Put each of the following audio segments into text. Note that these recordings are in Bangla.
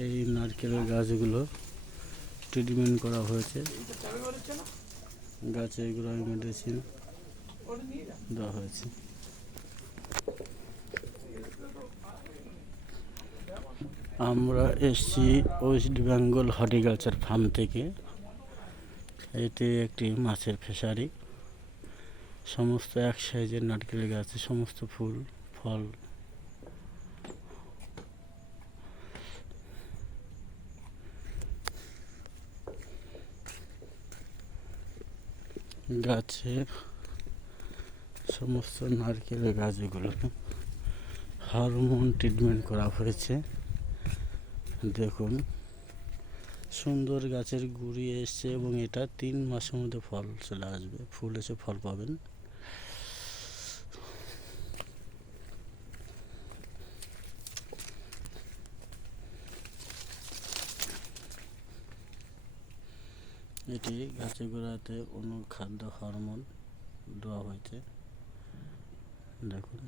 এই নারকেলের গাছগুলো ট্রিটমেন্ট করা হয়েছে, গাছে এগুলো মেডিসিন দেওয়া হয়েছে। আমরা এসছি ওয়েস্ট বেঙ্গল হর্টিকালচার ফার্ম থেকে। এটি একটি মাছের ফিশারি। সমস্ত এক সাইজের নারকেল গাছে সমস্ত ফুল ফল। গাছের সমস্ত নারকেল গাছগুলোকে হরমোন ট্রিটমেন্ট করা হয়েছে। দেখুন সুন্দর গাছের গুড়ি এসছে এবং এটা 3 মাসের মধ্যে ফল চলে আসবে, ফুল এসে ফল পাবেন। এটি গাছের গোড়াতে অনুখাদ্য হরমোন দেওয়া হয়েছে। দেখুন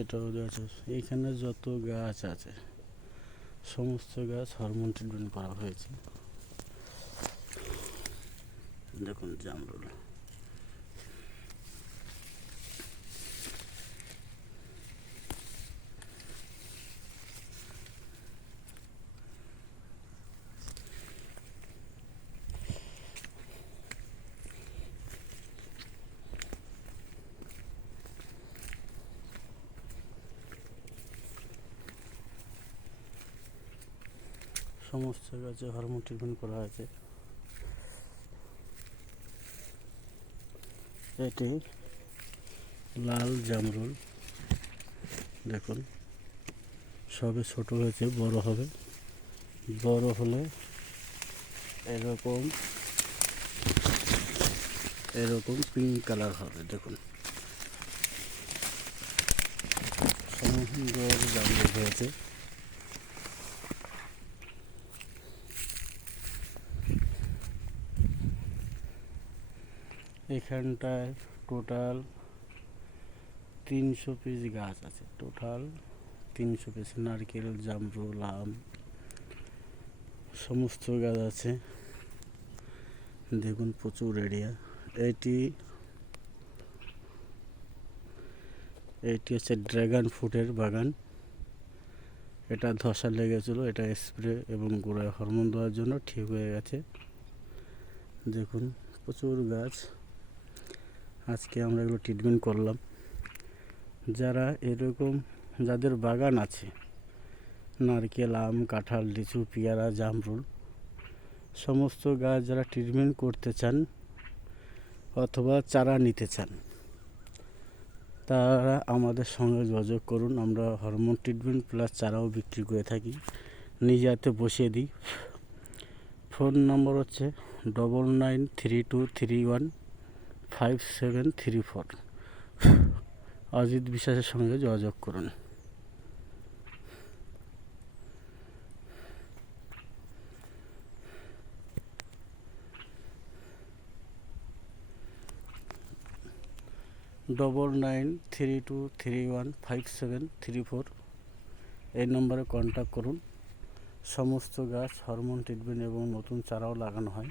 এটাও আছে। এইখানে যত গাছ আছে সমস্ত গাছ হরমোন ট্রিটমেন্ট করা হয়েছে। দেখুন জামরুল, সমস্ত গাছে হরমোন ট্রিটমেন্ট করা হয়েছে। এটি লাল জামরুল, দেখুন সবে ছোট হয়েছে, বড় হবে। বড় হলে এরকম পিঙ্ক কালার হবে। দেখুন সুন্দর জামরুল হয়েছে। এখানটায় টোটাল 300 পিস গাছ আছে। টোটাল 300 পিস নারকেল, জামরুল, আম সমস্ত গাছ আছে। দেখুন প্রচুর এরিয়া। এটি হচ্ছে ড্রাগন ফ্রুটের বাগান। এটা ধসা লেগেছিল, এটা স্প্রে এবং গোড়ায় হরমোন দেওয়ার জন্য ঠিক হয়ে গেছে। দেখুন প্রচুর গাছ। আজকে আমরা এগুলো ট্রিটমেন্ট করলাম। যারা এরকম যাদের বাগান আছে, নারকেল, আম, কাঁঠাল, লিচু, পেয়ারা, জামরুল সমস্ত গাছ যারা ট্রিটমেন্ট করতে চান অথবা চারা নিতে চান, তারা আমাদের সঙ্গে যোগাযোগ করুন। আমরা হরমোন ট্রিটমেন্ট প্লাস চারাও বিক্রি করে থাকি, নিজে হাতে বসিয়ে দিই। ফোন নম্বর হচ্ছে 9932315734। অজিত বিশ্বাসের সঙ্গে যোগাযোগ করুন। ডবল 9932315734 এই নম্বরে কন্ট্যাক্ট করুন। সমস্ত গাছ হরমোন ট্রিটমেন্ট এবং নতুন চারাও লাগানো হয়।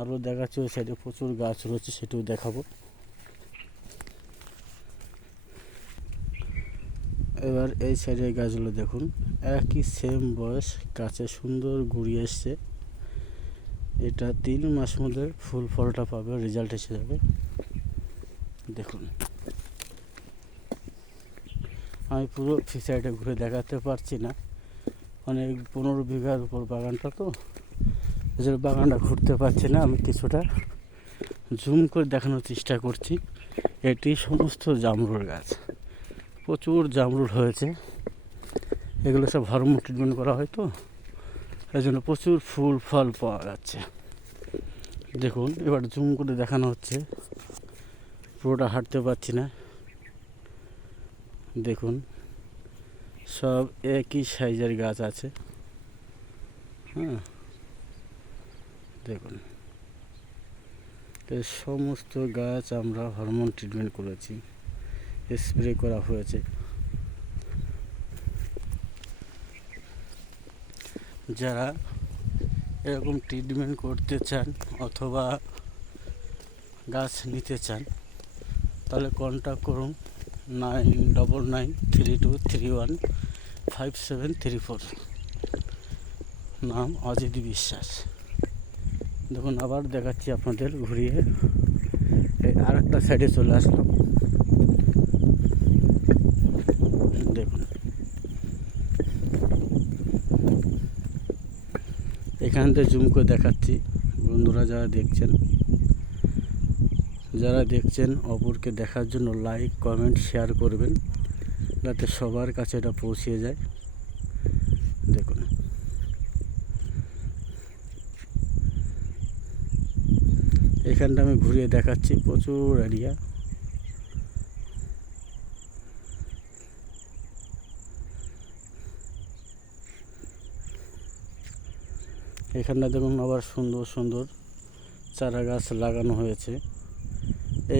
আরও দেখাচ্ছি ওই সাইডে প্রচুর গাছ রয়েছে, সেটাও দেখাবো। এবার এই সাইডের গাছগুলো দেখুন, একই সেম বয়স, গাছে সুন্দর গুড়ি এসছে। এটা 3 মাস মধ্যে ফুল ফলটা পাবে, রেজাল্ট এসে যাবে। দেখুন আমি পুরো ফিশারিটা ঘুরে দেখাতে পারছি না, অনেক 15 বিঘার উপর বাগানটা, তো এজন্য বাগানটা ঘুরতে পারছি না। আমি কিছুটা জুম করে দেখানোর চেষ্টা করছি। এটি সমস্ত জামরুল গাছ, প্রচুর জামরুল হয়েছে। এগুলো সব হরমোন ট্রিটমেন্ট করা হয়, তো এই জন্য প্রচুর ফুল ফল পাওয়া যাচ্ছে। দেখুন এবার জুম করে দেখানো হচ্ছে, পুরোটা হাঁটতে পারছি না। দেখুন সব একই সাইজের গাছ আছে। হ্যাঁ দেখুন এই সমস্ত গাছ আমরা হরমোন ট্রিটমেন্ট করেছি, স্প্রে করা হয়েছে। যারা এরকম ট্রিটমেন্ট করতে চান অথবা গাছ নিতে চান তাহলে কন্ট্যাক্ট করুন 9932315734। নাম অজিত বিশ্বাস। দেখুন আবার দেখাচ্ছি আপনাদের ঘুরিয়ে, এই আর একটা সাইডে চলে আসলাম। দেখুন এখান থেকে জুম করে দেখাচ্ছি। বন্ধুরা যারা দেখছেন অপরকে দেখার জন্য লাইক কমেন্ট শেয়ার করবেন, যাতে সবার কাছে এটা পৌঁছে যায়। দেখুন এখানটা আমি ঘুরিয়ে দেখাচ্ছি, প্রচুর এরিয়া। এখানটা দেখুন আবার সুন্দর সুন্দর চারা গাছ লাগানো হয়েছে।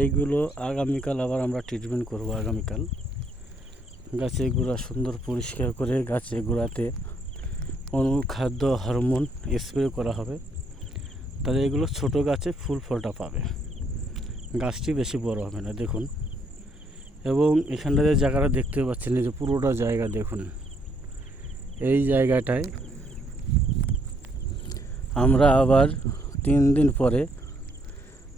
এইগুলো আগামীকাল আবার আমরা ট্রিটমেন্ট করব। আগামীকাল গাছের গোড়া সুন্দর পরিষ্কার করে গাছের গোড়াতে অনুখাদ্য হরমোন স্প্রে করা হবে, তাহলে এগুলো ছোট গাছে ফুল ফলটা পাবে, গাছটি বেশি বড় হবে না। দেখুন এবং এখানটাতে জায়গাটা দেখতে পাচ্ছেন, এই যে পুরোটা জায়গা দেখুন। এই জায়গাটায় আমরা আবার 3 দিন পরে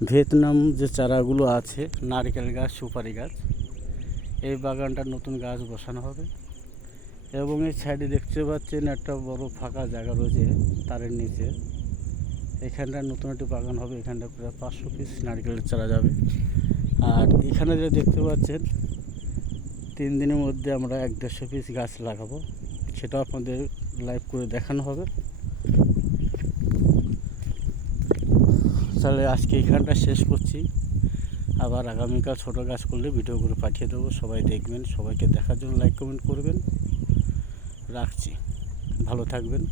ভিয়েতনাম যে চারাগুলো আছে, নারকেল গাছ, সুপারি গাছ, এই বাগানটার নতুন গাছ বসানো হবে। এবং এই সাইডে দেখতে পাচ্ছেন একটা বড় ফাঁকা জায়গা রয়েছে তারের নিচে, এখানটা নতুন একটি বাগান হবে। এখানটা প্রায় 500 পিস নারকেলের চারা যাবে। আর এখানে যে দেখতে পাচ্ছেন 3 দিনের মধ্যে আমরা 150 পিস গাছ লাগাবো, সেটাও আপনাদের লাইভ করে দেখানো হবে। তাহলে আজকে এখানটা শেষ করছি, আবার আগামীকাল ছোটো গাছ করলে ভিডিও করে পাঠিয়ে দেবো, সবাই দেখবেন। সবাইকে দেখার জন্য লাইক কমেন্ট করবেন। রাখছি, ভালো থাকবেন।